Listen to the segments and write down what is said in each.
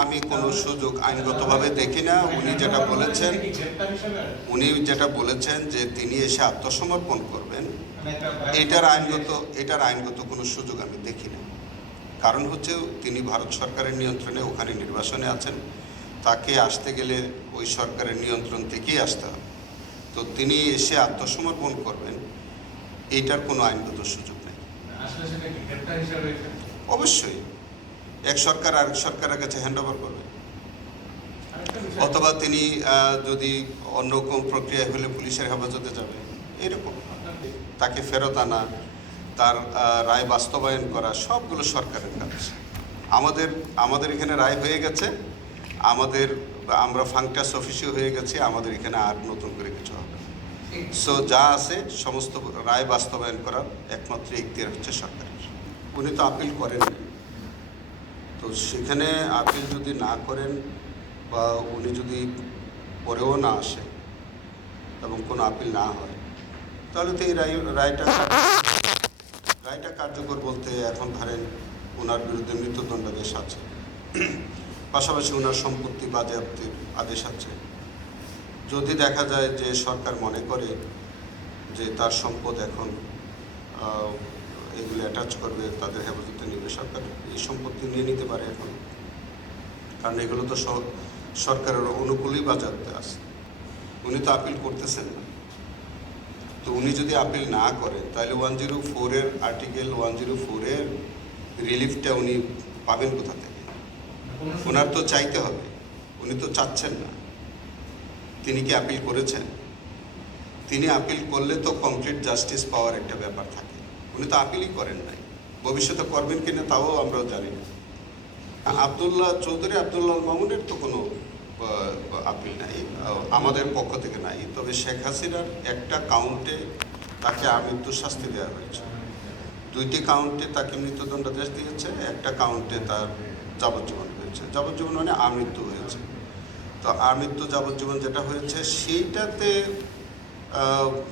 আমি কোনো সুযোগ আইনগতভাবে দেখি না। উনি যেটা বলেছেন যে তিনি এসে আত্মসমর্পণ করবেন, এটার আইনগত কোনো সুযোগ আমি দেখি না। কারণ হচ্ছে তিনি ভারত সরকারের নিয়ন্ত্রণে ওখানে নির্বাসনে আছেন, তাকে আসতে গেলে ওই সরকারের নিয়ন্ত্রণ থেকেই আসতে হবে। তো তিনি এসে আত্মসমর্পণ করবেন, এইটার কোনো আইনগত সুযোগ নেই। অবশ্যই এক সরকার আরেক সরকারের কাছে হ্যান্ড ওভার করবে, অথবা তিনি যদি অন্য কোন প্রক্রিয়া হলে পুলিশের হেফাজতে যাবে, এরকম। তাকে ফেরত আনা, তার রায় বাস্তবায়ন করা, সবগুলো সরকারের কাজ। আমাদের এখানে রায় হয়ে গেছে, আমরা ফাংটাস অফিসিও হয়ে গেছি, আমাদের এখানে আর নতুন করে কিছু হবে। সো যা আছে সমস্ত রায় বাস্তবায়ন করার একমাত্র এখতিয়ার হচ্ছে সরকারের। উনি তো আপিল করেন, তো সেখানে আপিল যদি না করেন বা উনি যদি পরেও না আসে এবং কোনো আপিল না হয়, তাহলে তো এই রায়টা কার্যকর বলতে এখন ধরেন ওনার বিরুদ্ধে মৃত্যুদণ্ডাদেশ আছে, পাশাপাশি ওনার সম্পত্তি বাজেয়াপ্তির আদেশ আছে। যদি দেখা যায় যে সরকার মনে করে যে তার সম্পদ এখন এগুলো অ্যাটাচ করবে, তাদের হেফাজতে নিবে, সরকার এই সম্পত্তি নিয়ে নিতে পারে এখন, কারণ এগুলো তো সরকারের অনুকূলেই বাজেয়াপ্তে আছে। উনি তো আপিল করতেছেন না। তো উনি যদি আপিল না করেন তাহলে 104-এর আর্টিকেল 104-এর রিলিফটা উনি পাবেন কোথা থেকে? ওনার তো চাইতে হবে, উনি তো চাচ্ছেন না। তিনি কি আপিল করেছেন? তিনি আপিল করলে তো কমপ্লিট জাস্টিস পাওয়ার একটা ব্যাপার থাকে, উনি তো আপিলই করেন নাই। ভবিষ্যতে করবেন কিনা তাও আমরাও জানি না। চৌধুরী আব্দুল্লাহ মামুনের তো কোনো আপিল নাই, আমাদের পক্ষ থেকে নাই। তবে শেখ হাসিনার একটা কাউন্টে তাকে আমৃত্যু শাস্তি দেওয়া হয়েছে, 2টি কাউন্টে তাকে মৃত্যুদণ্ডাদেশ দিয়েছে, একটা কাউন্টে তার যাবজ্জীবন হয়েছে। যাবজ্জীবন মানে আমৃত্যু হয়েছে। তো আমৃত্যু যাবজ্জীবন যেটা হয়েছে সেইটাতে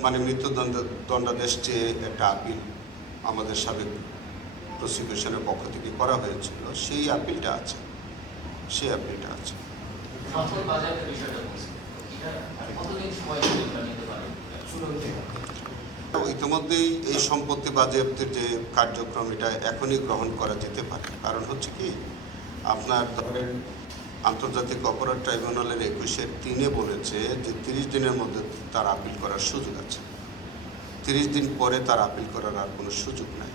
মানে মৃত্যুদণ্ডাদেশ চেয়ে একটা আপিল আমাদের সাবেক প্রসিকিউশনের পক্ষ থেকে করা হয়েছিল, সেই আপিলটা আছে। ইতিমধ্যেই এই সম্পত্তি বাজেয়াপ্তের যে কার্যক্রম, এটা এখনই গ্রহণ করা যেতে পারে। কারণ হচ্ছে কি, আপনার ধরেন আন্তর্জাতিক অপরাধ ট্রাইব্যুনালের 21-3 বলেছে যে 30 দিনের মধ্যে তার আপিল করার সুযোগ আছে। 30 দিন পরে তার আপিল করার আর কোনো সুযোগ নাই।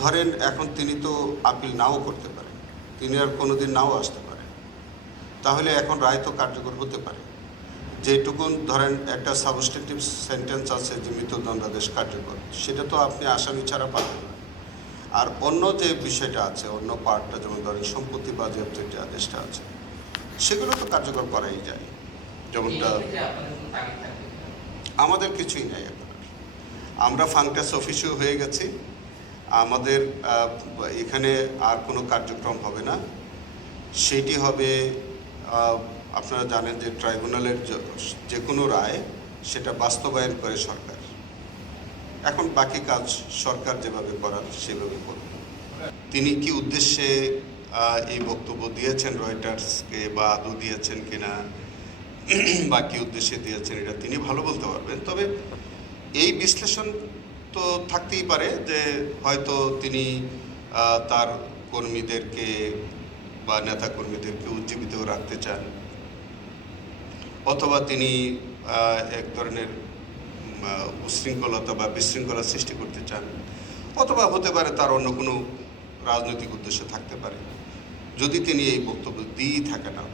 ধরেন এখন তিনি তো আপিল নাও করতে পারেন, তিনি আর কোনো দিন নাও আসতে পারেন, তাহলে এখন রায় তো কার্যকর হতে পারে। যেটুকুন ধরেন একটা সাবস্টিটিউটিভ সেন্টেন্স আছে যে মৃত্যুদণ্ডাদেশ কার্যকর, সেটা তো আপনি আসামি ছাড়া পাবেন না। আর অন্য যে বিষয়টা আছে, অন্য পার্টটা, যেমন ধরেন সম্পত্তি বাজেয়াপ্তের যে আদেশটা আছে, সেগুলো তো কার্যকর করাই যায়। যেমনটা আমাদের কিছুই নাই এখন, আমরা ফাংটাস অফিসিও হয়ে গেছি, আমাদের এখানে আর কোনো কার্যক্রম হবে না। সেটি হবে, আপনারা জানেন যে ট্রাইব্যুনালের যে কোনো রায় সেটা বাস্তবায়ন করে সরকার। এখন বাকি কাজ সরকার যেভাবে করার সেভাবে করবে। তিনি কি উদ্দেশ্যে এই বক্তব্য দিয়েছেন রয়টার্সকে, বা আদৌ দিয়েছেন কিনা, বা কি উদ্দেশ্যে দিয়েছেন, এটা তিনি ভালো বলতে পারবেন। তবে এই বিশ্লেষণ তো থাকতেই পারে যে হয়তো তিনি তার কর্মীদেরকে বা নেতা কর্মীদেরকে উজ্জীবিত রাখতে চান, অথবা তিনি এক ধরনের উশৃঙ্খলতা বা বিশৃঙ্খলা সৃষ্টি করতে চান, অথবা হতে পারে তার অন্য কোনো রাজনৈতিক উদ্দেশ্য থাকতে পারে, যদি তিনি এই বক্তব্য দিয়েই থাকে না।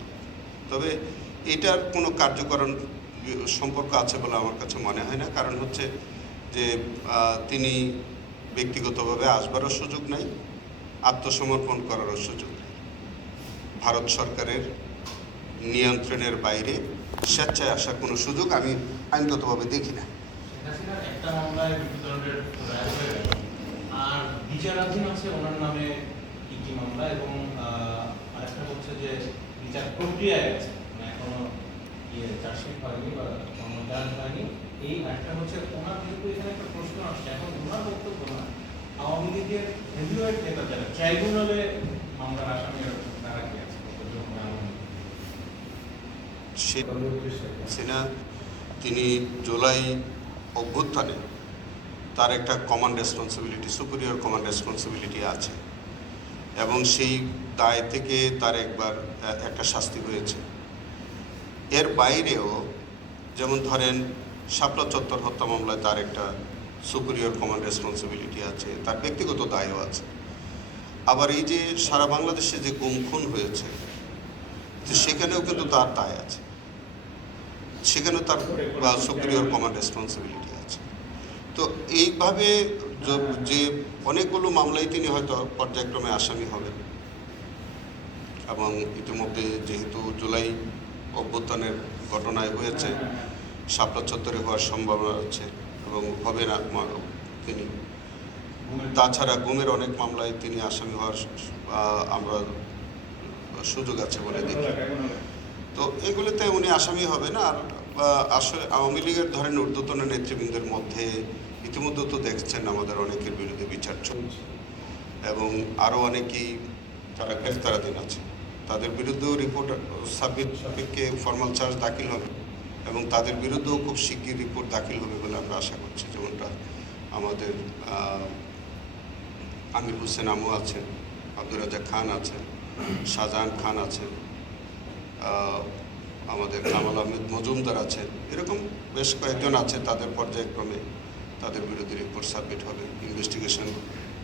তবে এটার কোনো কার্যকরণ সম্পর্ক আছে বলে আমার কাছে মনে হয় না। কারণ হচ্ছে যে তিনি ব্যক্তিগতভাবে আসবারও সুযোগ নাই, আত্মসমর্পণ করারও সুযোগ নেই। ভারত সরকারের নিয়ন্ত্রণের বাইরে স্বেচ্ছায় আসার কোনো সুযোগ আমি আইনগতভাবে দেখি না। একটা মামলায় মৃত্যুদণ্ডের রায় হয়ে গেল, আর বিচারাধীন আছে ওনার নামে একটি মামলা, এবং আরেকটা হচ্ছে যে বিচার প্রক্রিয়ায় আছে, মানে এখনো চার্জশিট হয়নি বা জাজ হয়নি। এই একটা হচ্ছে ওনার, কিন্তু এখানে একটা প্রশ্ন আসছে, এখন ওনার বক্তব্য না, আওয়ামী লীগের হেভিওয়েট নেতা যারা ট্রাইব্যুনালে মামলার আসামি তারা কি আছে? শেখ হাসিনা তিনি জুলাই অভ্যুত্থানে তার একটা command responsibility, superior command responsibility আছে এবং সেই দায় থেকে তার একবার একটা শাস্তি হয়েছে। এর বাইরেও যেমন ধরেন শাপলা চত্বর হত্যা মামলায় তার একটা সুপিরিয়র কমান্ড রেসপন্সিবিলিটি আছে, তার ব্যক্তিগত দায়ও আছে। আবার এই যে সারা বাংলাদেশে যে গুম খুন হয়েছে, তো সেখানেও কিন্তু তার দায় আছে, সেখানেও তার সুপিরিয়র কমান্ড রেসপন্সিবিলিটি আছে। তো এইভাবে যে অনেকগুলো মামলায় তিনি হয়তো পর্যায়ক্রমে আসামি হবেন এবং ইতিমধ্যে যেহেতু জুলাই অভ্যুত্থানের ঘটনায় হয়েছে, শাপলা চত্বরে হওয়ার সম্ভাবনা আছে এবং হবে না তিনি। তাছাড়া গুমের অনেক মামলায় তিনি আসামি হওয়ার আমরা সুযোগ আছে বলে দেখি। তো এগুলোতে উনি আসামি হবেন। আর আসলে আওয়ামী লীগের ধরেন ঊর্ধ্বতন নেতৃবৃন্দের মধ্যে ইতিমধ্যে তো দেখছেন আমাদের অনেকের বিরুদ্ধে বিচার চলছে এবং আরও অনেকেই তারা গ্রেফতারাধীন আছে, তাদের বিরুদ্ধেও রিপোর্ট সাপেক্ষে ফর্মাল চার্জ দাখিল হবে এবং তাদের বিরুদ্ধেও খুব শিগগির রিপোর্ট দাখিল হবে বলে আমরা আশা করছি। যেমনটা আমাদের আমির হোসেন আমু আছেন, আব্দুর রাজ্জাক খান আছেন, শাহজাহান খান আছেন, আমাদের কামাল আহমেদ মজুমদার আছেন, এরকম বেশ কয়েকজন আছে। তাদের পর্যায়ক্রমে তাদের বিরুদ্ধে রিপোর্ট সাবমিট হবে। ইনভেস্টিগেশন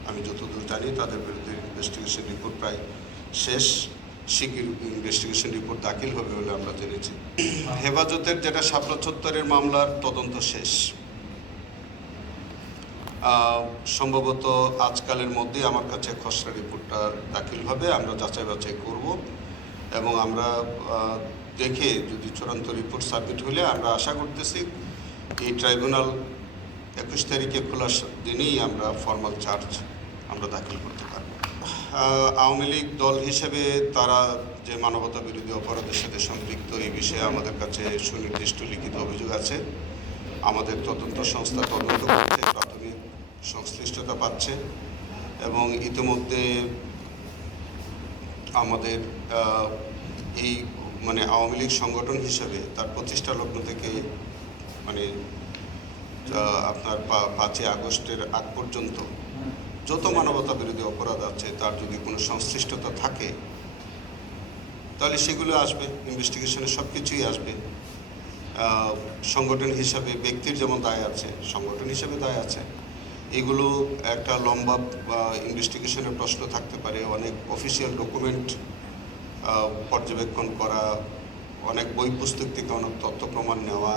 আমি যতদূর জানি তাদের বিরুদ্ধে ইনভেস্টিগেশন রিপোর্ট প্রায় শেষ, শিগগির ইনভেস্টিগেশন রিপোর্ট দাখিল হবে বলে আমরা জেনেছি। হেফাজতের যেটা শাপলা চত্বরের মামলার তদন্ত শেষ, সম্ভবত আজকালের মধ্যে আমার কাছে খসড়া রিপোর্টটা দাখিল হবে, আমরা যাচাই বাছাই করব এবং আমরা দেখে যদি চূড়ান্ত রিপোর্ট সাবমিট হলে আমরা আশা করতেছি এই ট্রাইব্যুনাল 21 তারিখে খোলার দিনেই আমরা ফর্মাল চার্জ আমরা দাখিল করতে পারব। আওয়ামী লীগ দল হিসেবে তারা যে মানবতা বিরোধী অপরাধের সাথে সম্পৃক্ত, এই বিষয়ে আমাদের কাছে সুনির্দিষ্ট লিখিত অভিযোগ আছে। আমাদের তদন্ত সংস্থা তদন্ত করছে, প্রাথমিক সংশ্লিষ্টতা পাচ্ছে এবং ইতিমধ্যে আমাদের এই আওয়ামী লীগ সংগঠন হিসেবে তার প্রতিষ্ঠা লগ্ন থেকে আপনার 5ই আগস্টের আগ পর্যন্ত যত মানবতা বিরোধী অপরাধ আছে তার যদি কোনো সংশ্লিষ্টতা থাকে তাহলে সেগুলো আসবে, ইনভেস্টিগেশনে সব কিছুই আসবে। সংগঠন হিসাবে ব্যক্তির যেমন দায় আছে, সংগঠন হিসাবে দায় আছে। এগুলো একটা লম্বা ইনভেস্টিগেশনের প্রশ্ন থাকতে পারে, অনেক অফিসিয়াল ডকুমেন্ট পর্যবেক্ষণ করা, অনেক বই পুস্তক থেকে অনেক তথ্য প্রমাণ নেওয়া,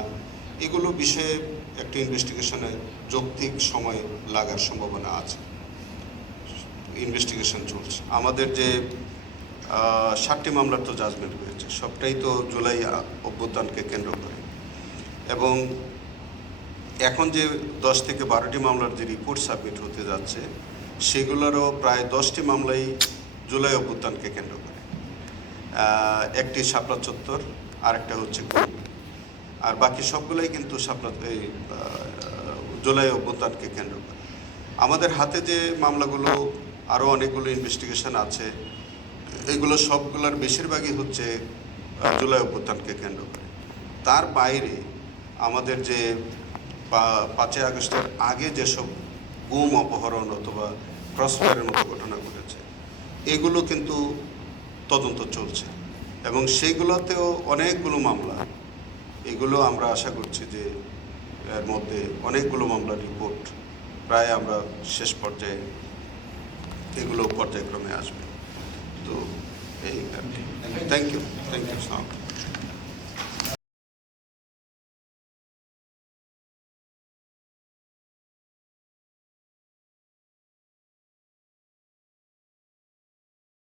এগুলো বিষয়ে একটা ইনভেস্টিগেশনে যৌক্তিক সময় লাগার সম্ভাবনা আছে। ইনভেস্টিগেশন চলছে। আমাদের যে 7টি মামলার তো জাজমেন্ট হয়েছে, সবটাই তো জুলাই অভ্যুত্থানকে কেন্দ্র করে এবং এখন যে 10 থেকে 12টি মামলার যে রিপোর্ট সাবমিট হতে যাচ্ছে সেগুলোরও প্রায় 10টি মামলাই জুলাই অভ্যুত্থানকে কেন্দ্র করে। একটি শাপলা চত্বর, আরেকটা হচ্ছে গুম, আর বাকি সবগুলোই কিন্তু জুলাই অভ্যুত্থানকে কেন্দ্র করে। আমাদের হাতে যে মামলাগুলো আরও অনেকগুলো ইনভেস্টিগেশন আছে, এগুলো সবগুলোর বেশিরভাগই হচ্ছে জুলাই অভ্যুত্থানকে কেন্দ্র করে। তার বাইরে আমাদের যে 5ই আগস্টের আগে যেসব গুম, অপহরণ অথবা ক্রসফায়ারের মতো ঘটনা ঘটেছে এগুলো কিন্তু তদন্ত চলছে এবং সেইগুলোতেও অনেকগুলো মামলা, এগুলো আমরা আশা করছি যে এর মধ্যে অনেকগুলো মামলার রিপোর্ট প্রায় আমরা শেষ পর্যায়ে, এগুলো পর্যায়ক্রমে আসবে। তো এই থ্যাংক ইউ।